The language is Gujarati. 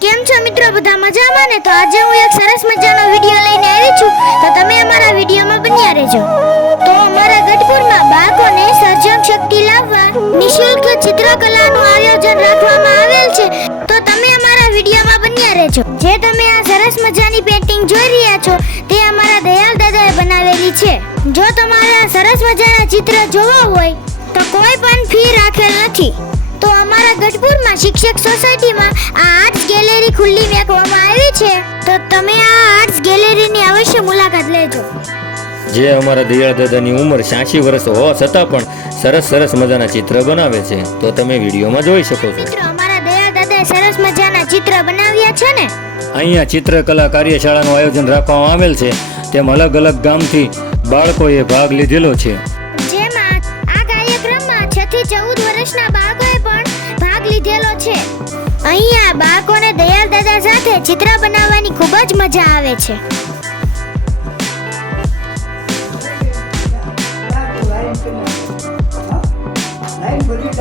કેમ છો મિત્રો? બધા મજામાં ને? તો આજે હું એક સરસ મજાનો વીડિયો લઈને આવી છું. તો તમે અમારા વિડીયોમાં બન્યા રહેજો. તો અમારા ગઢપુરમાં બાળકોને સર્જન શક્તિ લાવવા નિશુલ્ક ચિત્રકલાનું આયોજન રાખવામાં આવેલ છે. તો તમે અમારા વિડીયોમાં બન્યા રહેજો. જે તમે આ સરસ મજાની પેઇન્ટિંગ જોઈ રહ્યા છો, તે અમારા દયાલ દાદાએ બનાવેલી છે. જો તમારે આ સરસ મજાના ચિત્ર જોવા હોય, તો કોઈ પણ ફી રાખેલ નથી. તો અમારા ગઢપુરમાં શિક્ષક સોસાયટીમાં આ ગેલેરી ખુલ્લી મેકવામાં આવી છે તો તમે આ આર્ટ્સ ગેલેરીની અવશ્ય મુલાકાત લેજો. જે અમારા દયાળ દાદાની ઉંમર છ્યાસી વર્ષ હોવા છતાં પણ સરસ સરસ મજાના ચિત્ર બનાવે છે તો તમે વિડીયોમાં જોઈ શકો છો. અમારા દયાળ દાદાએ સરસ મજાના ચિત્ર બનાવ્યા છે ને? અહીંયા ચિત્રકલા કાર્યશાળાનું આયોજન રાખવામાં આવેલ છે તેમ અલગ અલગ ગામથી બાળકોએ ભાગ લીધેલો છે. જેમાં આ કાર્યક્રમમાં 6 થી 14 વર્ષના મજા આવે છે લાઈન ભરી